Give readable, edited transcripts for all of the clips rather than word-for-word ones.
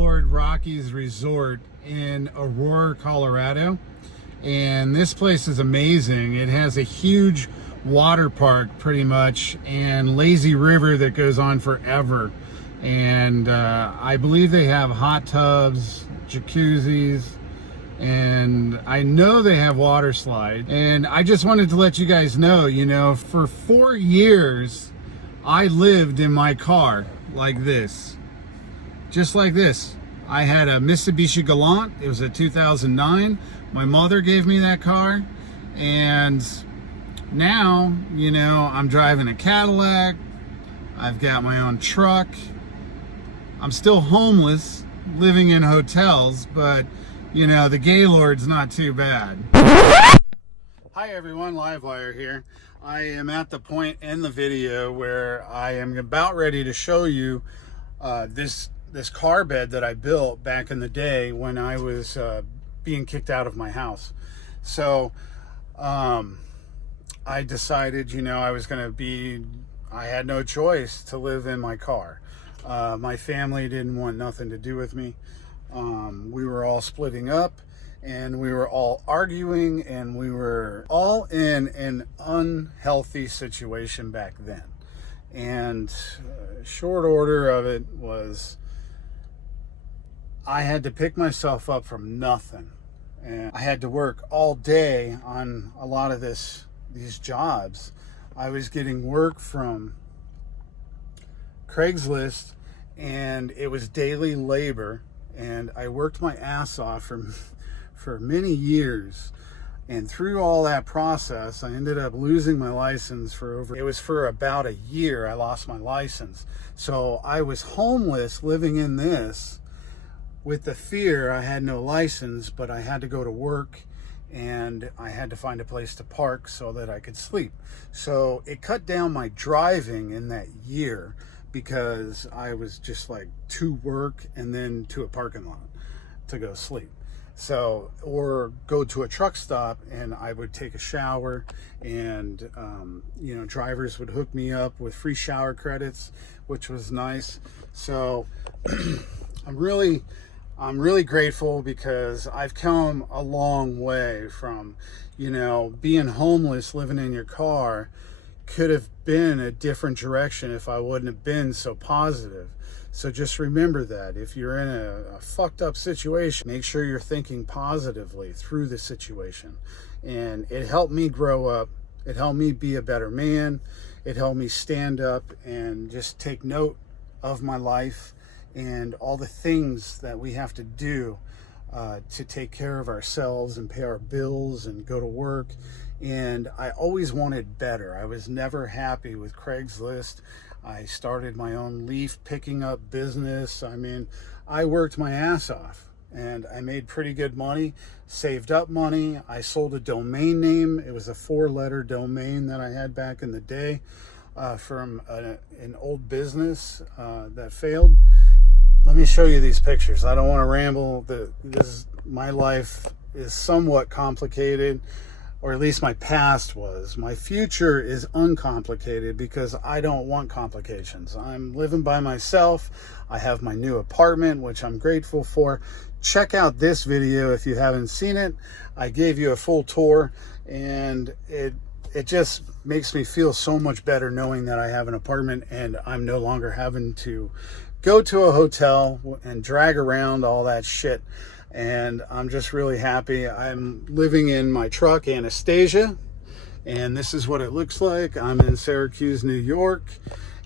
Gaylord Rockies resort in Aurora, Colorado. And this place is amazing. It has a huge water park pretty much and lazy river that goes on forever. And I believe they have hot tubs, jacuzzis, and I know they have water slide. And I just wanted to let you guys know, you know, for 4 years I lived in my car like this, just like this. I had a Mitsubishi Galant. It was a 2009. My mother gave me that car, and now, you know, I'm driving a Cadillac. I've got my own truck. I'm still homeless, living in hotels, but you know, the Gaylord's not too bad. Hi everyone, LiveWire here. I am at the point in the video where I am about ready to show you this car bed that I built back in the day when I was being kicked out of my house. So I decided, you know, I had no choice to live in my car. My family didn't want nothing to do with me. We were all splitting up, and we were all arguing, and we were all in an unhealthy situation back then. And short order of it was I had to pick myself up from nothing, and I had to work all day on a lot of these jobs. I was getting work from Craigslist, and it was daily labor, and I worked my ass off for many years. And through all that process, I ended up losing my license for about a year. I lost my license. So I was homeless, living in this with the fear I had no license, but I had to go to work, and I had to find a place to park so that I could sleep. So it cut down my driving in that year, because I was just like to work and then to a parking lot to go sleep. So, or go to a truck stop, and I would take a shower, and you know, drivers would hook me up with free shower credits, which was nice. So I'm really grateful, because I've come a long way from, you know, being homeless, living in your car. Could have been a different direction if I wouldn't have been so positive. So just remember that if you're in a fucked up situation, make sure you're thinking positively through the situation. And it helped me grow up. It helped me be a better man. It helped me stand up and just take note of my life and all the things that we have to do to take care of ourselves and pay our bills and go to work. And I always wanted better. I was never happy with Craigslist. I started my own leaf picking up business. I mean, I worked my ass off, and I made pretty good money, saved up money. I sold a domain name. It was a 4-letter domain that I had back in the day from an old business that failed. Let me show you these pictures. I don't want to ramble. My life is somewhat complicated, or at least my past was. My future is uncomplicated, because I don't want complications. I'm living by myself. I have my new apartment, which I'm grateful for. Check out this video if you haven't seen it. I gave you a full tour, and it just makes me feel so much better knowing that I have an apartment, and I'm no longer having to go to a hotel and drag around all that shit. And I'm just really happy. I'm living in my truck, Anastasia, and this is what it looks like. I'm in Syracuse, New York,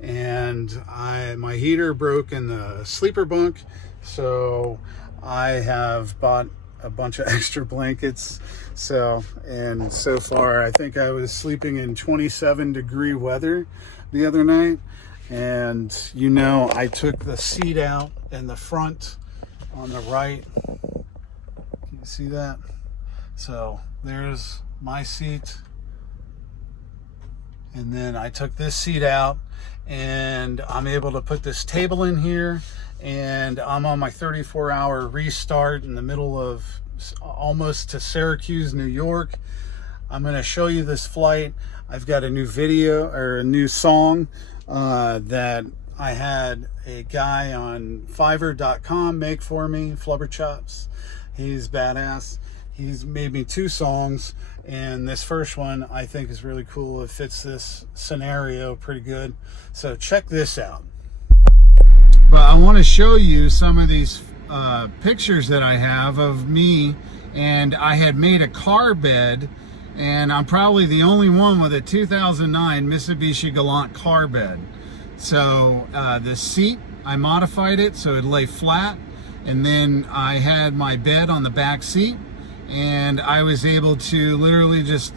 and my heater broke in the sleeper bunk, so I have bought a bunch of extra blankets. So far, I think I was sleeping in 27-degree weather the other night. And you know, I took the seat out in the front on the right. Can you see that? So there's my seat, and then I took this seat out, and I'm able to put this table in here, and I'm on my 34-hour restart in the middle of almost to Syracuse, New York. I'm going to show you this flight. I've got a new video, or a new song that I had a guy on Fiverr.com make for me, Flubber Chops. He's badass. He's made me 2 songs, and this first one I think is really cool. It fits this scenario pretty good. So check this out. But I want to show you some of these pictures that I have of me, and I had made a car bed, and I'm probably the only one with a 2009 Mitsubishi Galant car bed. So the seat, I modified it so it lay flat, and then I had my bed on the back seat, and I was able to literally just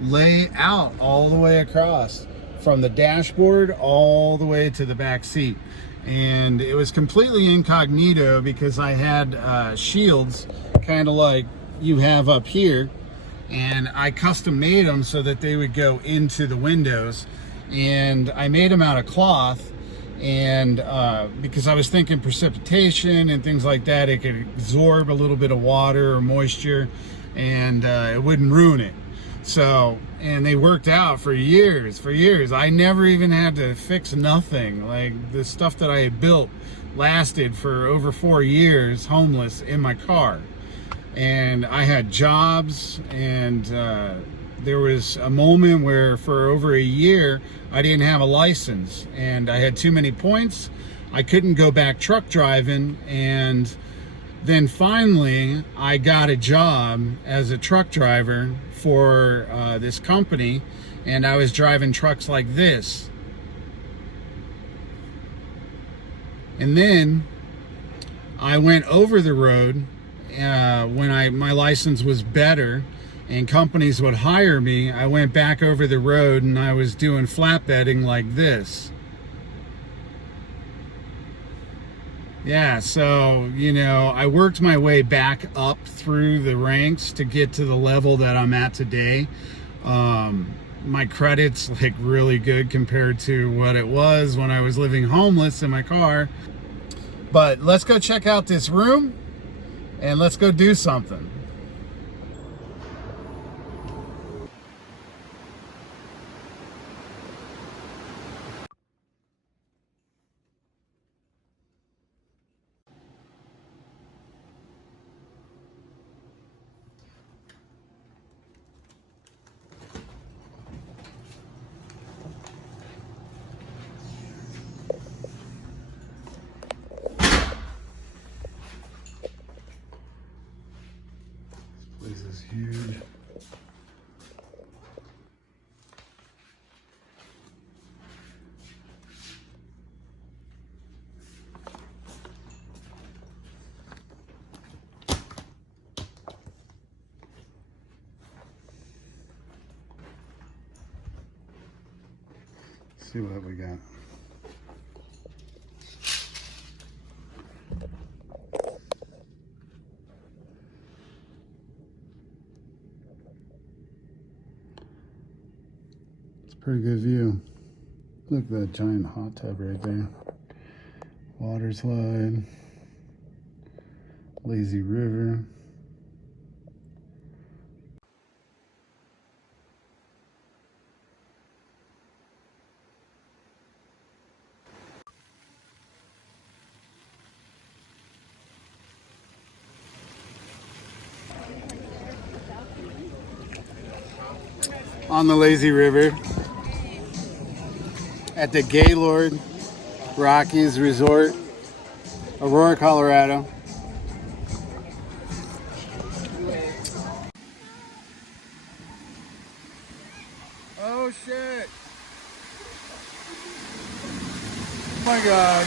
lay out all the way across from the dashboard all the way to the back seat. And it was completely incognito because I had shields kind of like you have up here, and I custom made them so that they would go into the windows, and I made them out of cloth, and because I was thinking precipitation and things like that, it could absorb a little bit of water or moisture, and it wouldn't ruin it. So, and they worked out for years. I never even had to fix nothing. Like, the stuff that I had built lasted for over 4 years homeless in my car. And I had jobs, and there was a moment where for over a year I didn't have a license, and I had too many points. I couldn't go back truck driving, and then finally I got a job as a truck driver for this company, and I was driving trucks like this. And then I went over the road when my license was better and companies would hire me. I went back over the road and I was doing flatbedding like this. Yeah, so, you know, I worked my way back up through the ranks to get to the level that I'm at today. My credit's like really good compared to what it was when I was living homeless in my car. But let's go check out this room and let's go do something. This is huge. See what we got. Pretty good view. Look at that giant hot tub right there. Water slide. Lazy river. On the lazy river at the Gaylord Rockies Resort, Aurora, Colorado. Oh shit! Oh my god!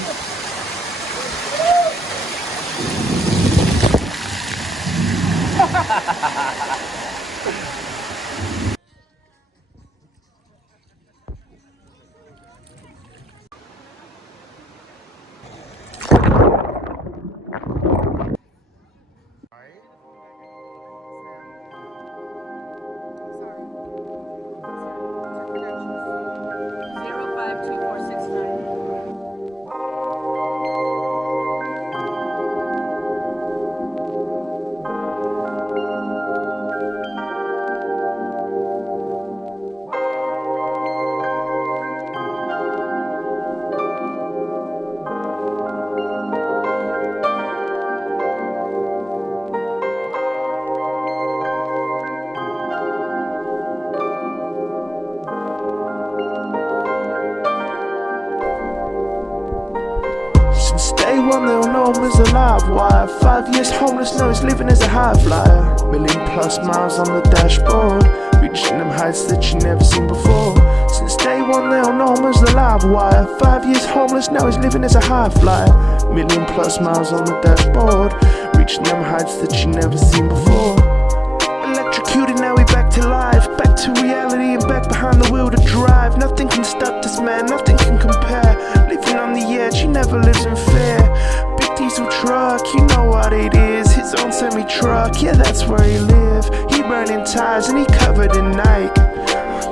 Since day one they'll know him as a LiveWire. 5 years homeless, now he's living as a high flyer. 1,000,000+ miles on the dashboard, reaching them heights that you never seen before. Since day one they'll know him as the LiveWire. 5 years homeless, now he's living as a high flyer. 1,000,000+ miles on the dashboard, reaching them heights that you never seen before. Electrocuted, now we back to life, back to reality and back behind the wheel to drive. Nothing can stop this man, nothing can compare. Living on the edge, he never lives in fear. Big diesel truck, you know what it is. His own semi-truck, yeah, that's where he live. He burning tires and he covered in Nike.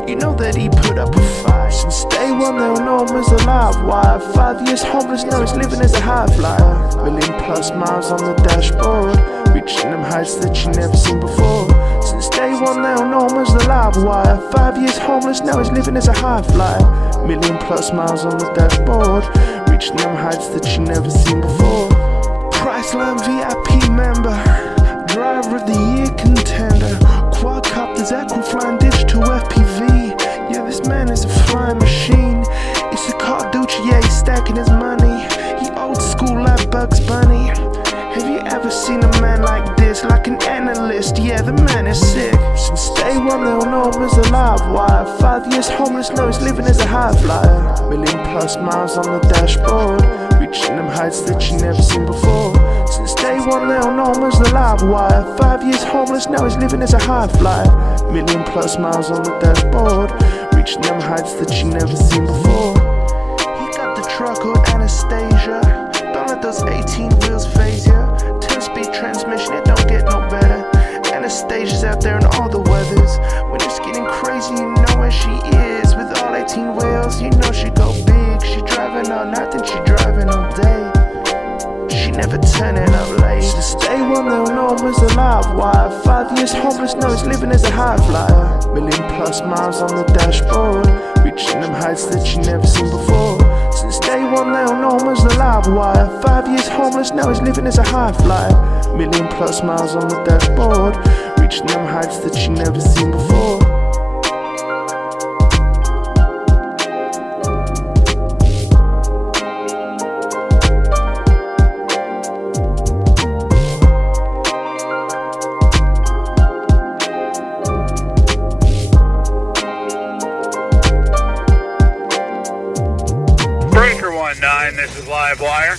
You know that he put up a fight. Since day one they'll know him as a LiveWire. 5 years homeless, now he's living as a high flyer. 1,000,000+ miles on the dashboard, reaching them heights that you never seen before. Since day one they'll know him as the LiveWire. 5 years homeless, now he's living as a high flyer. 1,000,000+ miles on the dashboard, reaching them heights that you never seen before. Priceline VIP member, driver of the year contender, quadcopters, aquaflying digital FPV. Yeah, this man is a flying machine. It's a carducci, yeah, he's stacking his money. He old school like Bugs Bunny. Have you ever seen a man like this? Like an analyst, yeah, the man is sick. Since day one they'll know him as a LiveWire. 5 years homeless, now he's living as a high flyer. 1,000,000+ miles on the dashboard, reaching them heights that you never seen before. Since day one they'll know him as the LiveWire. 5 years homeless, now he's living as a high flyer. 1,000,000+ miles on the dashboard, reaching them heights that you never seen before. He got the truck called Anastasia. Don't let those 18 wheels phase ya. 10-speed transmission, it don't get no better. Anastasia's out there in all the weathers. When it's getting crazy, you know where she is. With all 18 wheels, you know she go big. She driving all night, then she driving all day. She never turning up late. Since day one they'll know him as a LiveWire. 5 years homeless, now he's living as a high flyer. 1,000,000+ miles on the dashboard, reaching them heights that you never seen before. Since day one they'll know him as the LiveWire. 5 years homeless, now he's living as a high flyer. 1,000,000+ miles on the dashboard, reaching them heights that you never seen before. Breaker 19, this is LiveWire.